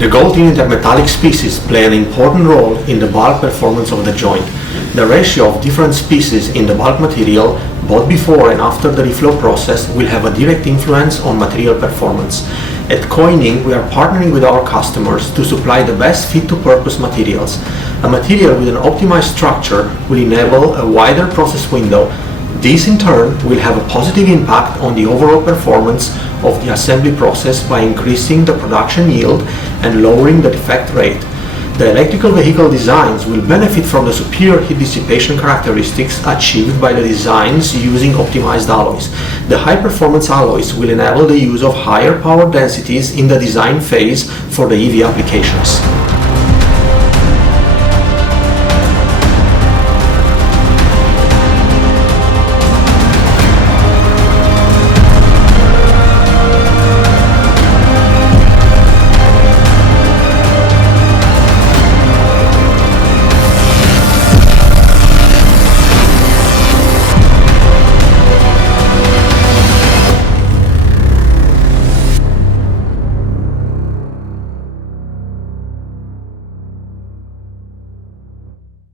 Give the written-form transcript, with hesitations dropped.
The gold intermetallic species play an important role in the bulk performance of the joint. The ratio of different species in the bulk material, both before and after the reflow process, will have a direct influence on material performance. At Coining, we are partnering with our customers to supply the best fit-to-purpose materials. A material with an optimized structure will enable a wider process window. This in turn will have a positive impact on the overall performance of the assembly process by increasing the production yield and lowering the defect rate. The electrical vehicle designs will benefit from the superior heat dissipation characteristics achieved by the designs using optimized alloys. The high-performance alloys will enable the use of higher power densities in the design phase for the EV applications.